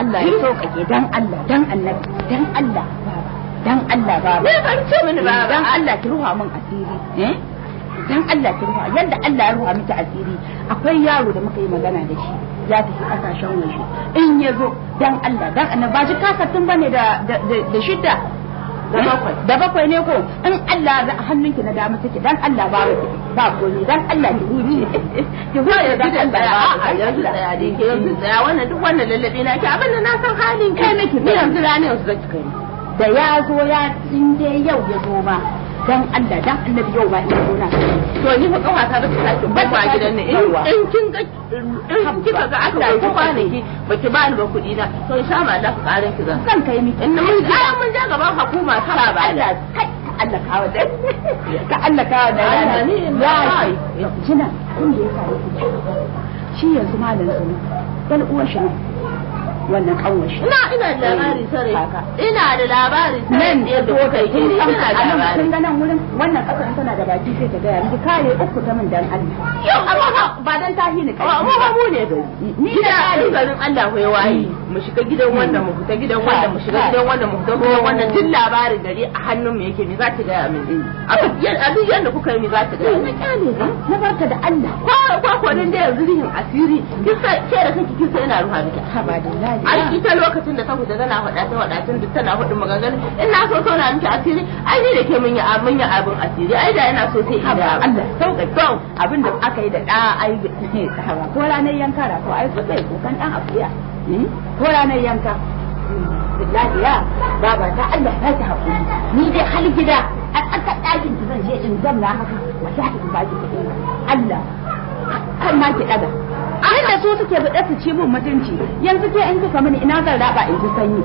Allah ya sauƙaƙe dan Allah dan annabi dan Allah dan Allah baba ne ban ce mini baba dan Allah ki ruha min asiri dan Allah ki ruha yanda Allah ya ruha miki asiri akwai yaro da muka yi magana da shi ya tafi kasashen waje in ya zo dan Allah dan annabi ba shi kasatun bane da shidda da bakwai ne ko in Allah da hannunki na dama take dan Allah ba komai dan Allah ki huce ki huce dan Allah a yanzu tsaya dai ke yanzu tsaya wannan duk wannan lallabe na ki abin da na san halin kai nake ni yanzu ranar yanzu zaki kai da ya zo ya inda yau ya zo ma dan Allah dan annabi yau ba ina gona to ni fa kawata ba ta sake ba gidan ne in kin ga in kika ga Allah ko kwanaki baki ba ni ba kuɗi na to insha Allah ka karin ki zan kan kai miki in mun ja gaban hukuma tara ba Allah kai Allah kawo da ka Allah kawo da rana ya kina kun da ya faru shi yanzu malam su dan uwan shi wannan kanwar shi ina da labari sare ina da labari sare nan da to kai kin san ina da labari kun ga nan wurin wannan kasar tana da baki sai ta ga miki kare uku ta min dan Allah yau amma ba dan tahi ni kai mu ba mu ne gari ni da garin Allah ko ya waye mu shiga gidan wannan mu fita gidan wannan mu shiga gidan wannan mu fita gidan wannan duk labarin gari a hannun mu yake ni za ta ga min abin yanda kuka yi mi za ta ga na kyale na barka da Allah ko din da yanzu rihin asiri kisa ke da kake kisa ina ruha miki abadillahi ai ita lokacin da ta fita tana faɗa duk tana faɗin maganganu in na so na miki asiri ai ni da ke mun yi abin asiri ai da yana so sai ida Allah sauƙaƙe abin da aka yi da ɗa ai ko ranar yanka da ko ai so sai kokan ɗan akuya ko ranar yanka billahi ya baba ta Allah ya ta hakuri ni dai hal gida a tsakar ɗakin ki zan je in zamna haka wallahi in ba ki kuɗi Allah kan ma ki ɗaga inda su suke buɗe su ci mun mutunci yanzu ke in kika mini ina zan raba in ji sanyi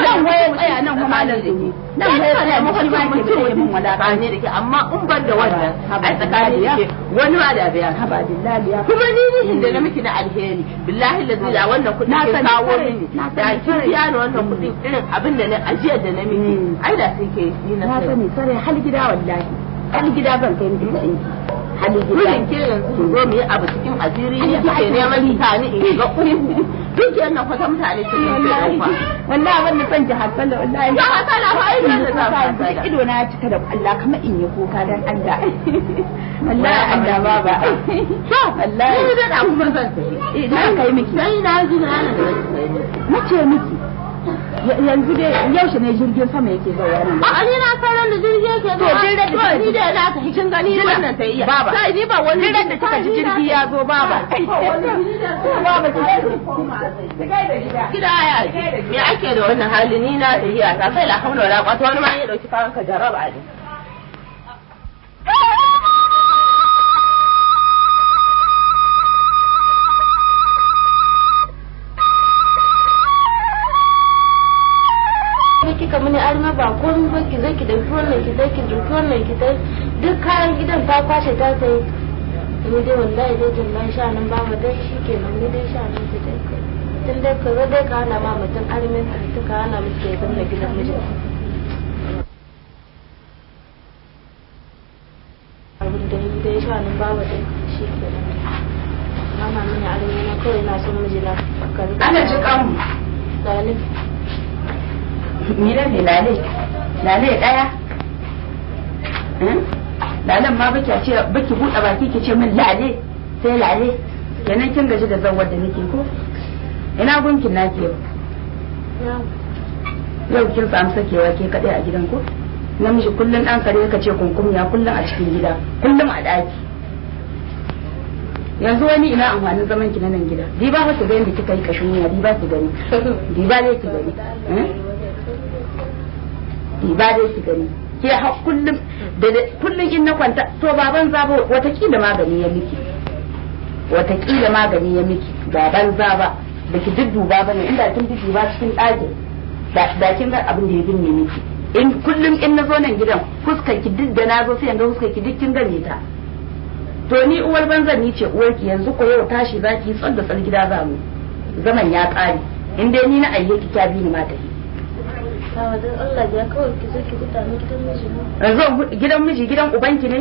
nan waye tsaya nan kuma malam ne nan waye tsaya mu shi ma ke buɗe mun wadata ne da ke amma in ban da wannan ai tsakani da ke wani ma da biya haba billahi ya kuma ni inda na miki na alheri billahi lazi da wannan kuɗi ke kawo mini da kin biya ni wannan kuɗin irin abin da na ajiyar da na miki ai da sai ke yi na sani sare hal gida wallahi hal gida ban kai miki da inki Gudun ke yanzu su zo mu yi abu cikin asiri ne suke neman mutane in ga uku duk yana kwata mutane su yi ɗauka. Wallahi abin da son ki hasala wallahi. Ya hasala ba ai da ta hasala. Ido na cika da Allah kamar in yi kuka dan Allah. Wallahi Allah baba. Wallahi. Ni da kuma zan tafi. Na kai miki. Sai na ji na da nace miki. Yanzu dai yaushe ne jirgin sama yake zuwa nan. A ni na san da jirgi yake zuwa. To ni da na ta kin gani wannan ta iya. Baba. Sai ni ba wani da kika ji jirgi ya zo baba. Baba ki gida ya me ake da wannan hali ni na ta iya ta sai la haula wala quwwata wani ma ya dauki kawan ka jaraba ne. kika mini arma ba komai ba ki zai ki dauki wannan ki zai ki dauki wannan ki dai duk kayan gidan ta kwashe ta sai ni dai wallahi dai jin sha nan ba mu dai shikenan ni dai sha nan ki dai tun dai ka ga dai ka hana ma mutum armin ta ka hana miki ya zama gidan mijin abin da ni dai sha nan ba mu dai shikenan mama mini armin na kawai na son mijina ka ana ji kanmu dani ni da ne lale daya lalen ma baki buɗe baki ki ce min lale sai lale kenan kin gaji da zawar da nake ko ina gunkin nake yau kin samu sakewa ke kadai a gidan ko namiji kullun dan kare ka ce kunkumiya kullun a cikin gida kullun a daki yanzu wani ina amfanin zaman ki na nan gida di ba ki ga yanda kika yi kashin wuya di ba ki gani di ba ne ki gani ibadai ki gani ke ha kullum da kullum in na kwanta to baban zaba watakila magani ya miki watakila magani ya miki baban zaba da ki dudduba bane inda kin dudduba cikin ɗakin da kin ga abin da ya binne miki in kullum in na zo nan gidan fuskar ki duk da na zo sai yanga fuskar ki duk kin gane ta to ni uwar banzan ni ce uwar ki yanzu ko yau tashi zaki tsar da tsar gida za mu zaman ya ƙare in dai ni na ayye ki ta bi ni ma tafi don Allah ya kawai ki zo ki guda ni gidan miji ne. Yanzu gidan miji gidan ubanki ne?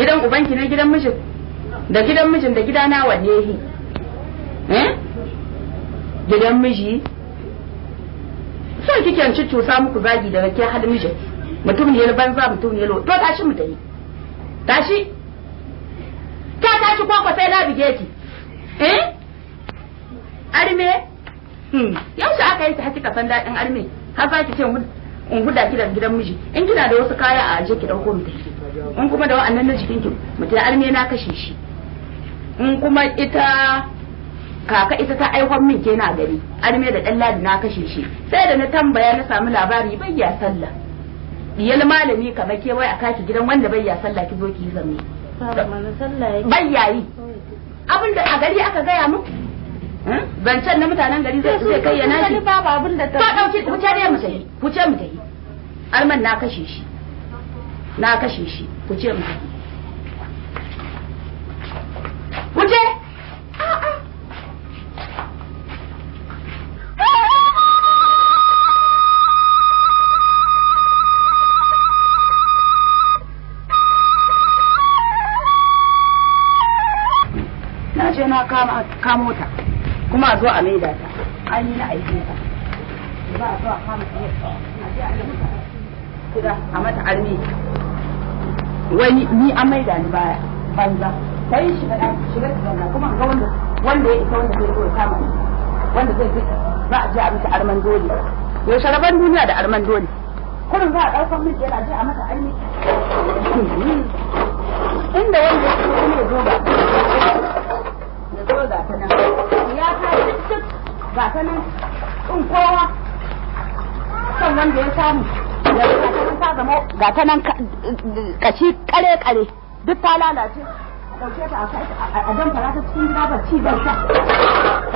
Gidan ubanki ne gidan mijin? Da gidan mijin da gidana wanne yi? gidan miji so kike ci cusa muku zagi daga ke hal miji mutum ne banza mutum ne lo to tashi mu tayi tashi ta tashi kwakwa sai na bige ki arme yaushe aka yi ta hakika san daɗin arme har za ki ce in huda ki da gidan miji in kina da wasu kaya a aje ki dauko mu tafi in kuma da wa'annan na jikin ki mutum arme na kashe shi in kuma ita kaka ita ta aikon min kenan gari arme da dan ladi na kashe shi sai da na tambaya na samu labari bai ya sallah diyal malami kamar ke wai a kaki gidan wanda bai ya sallah ki zo ki zamme bai yayi abin da a gari aka gaya mu zancen na mutanen gari zai su kai yana shi ba abin da ta dauki ku ce mu tayi ku ce mu tayi arman na kashe shi ku ce mu tayi ku ce na kamo ta kuma a zo a maida ta an yi na aiki ta za a zo a kama ta a je a yi kuda a mata armi wani ni an maida ni baya banza ta yi shiga shiga kuma ga wanda ya isa wanda zai zo ya kama ni wanda zai fita za a je a mata arman dole ya sharaban duniya da arman dole kurin za a ɗaukar min kenan a je a mata armi inda wanda ya zo ne zo ba zo ga ta nan ya kai duk ga ta nan in kowa san wanda ya samu ya ga ta nan ta zama ga ta nan kashi kare duk ta lalace a dauke ta a dan fara ta cikin gida ba ci ba sha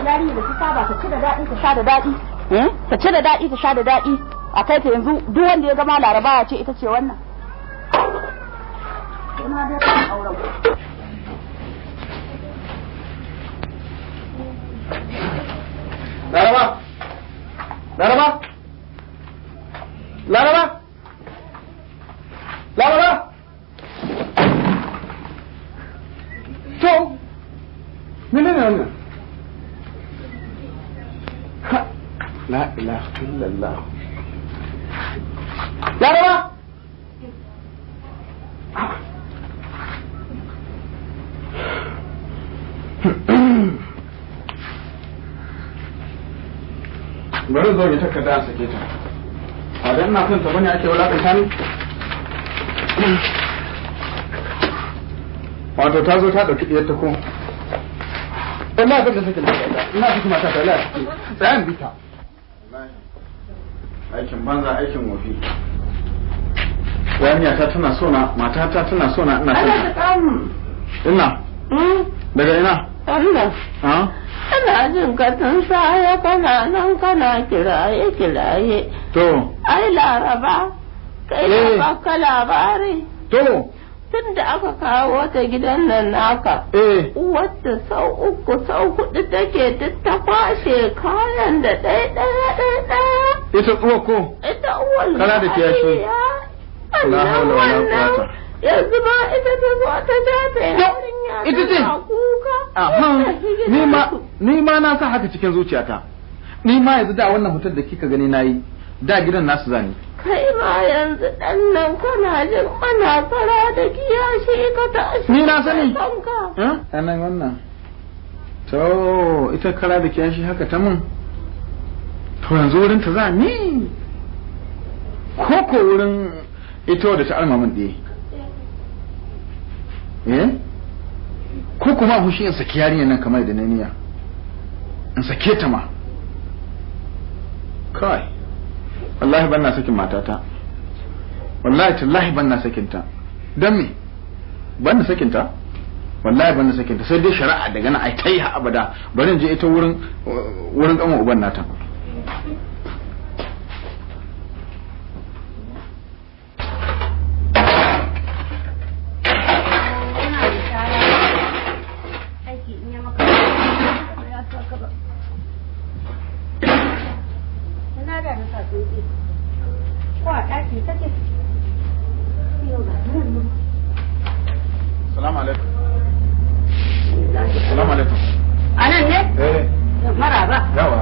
yari da ta saba ta ci da daɗi ta sha da daɗi ta ci da daɗi ta sha da daɗi a kai ta yanzu duk wanda ya gama larabawa ce ita ce wannan ina da kan auren Laraba to menene wannan la ilaha illallah Laraba bari zo ya takarda a sake ta a dan na kanta bane ake wulakanta ni wato ta zo ta dauki diyar ta ko wallahi ban da sake ta ina saki mata ta wallahi sai an bita aikin banza aikin wofi wani ta tana so na matata tana so na ina son ina daga ina Allah ana jin ka tun saya kana nan kana kiraye to ai Laraba kai na baka labari to tun da aka kawo ta gidan nan naka wata sau uku sau hudu take ta kwashe kayan da ɗaya ita uwa ko ita uwan kana da kiyashi la hawla wala quwwata yanzu ma ita ta zo ta dafe yarinya ita ce kuka ni ma na sa haka cikin zuciyata ni ma yanzu da wannan mutum da kika gani nayi da gidan nasu zani kai ma yanzu dan nan kana jin ana fara da kiyashi ka tashi ni na sani anan wannan to ita kara da kiyashi haka ta mun to yanzu wurin ta za ni ko wurin ita da ta alma mun ɗaya ko kuma hushi in saki yarinyar nan kamar da na niyya in sake ta ma kai wallahi ban na sakin matata wallahi tallahi ban na sakin ta dan me ban na sakin ta wallahi ban na sakin ta sai dai shari'a daga nan ai tai ha abada bari in je ita wurin kama uban nata Salamu alaikum. Anan ne? maraba yawa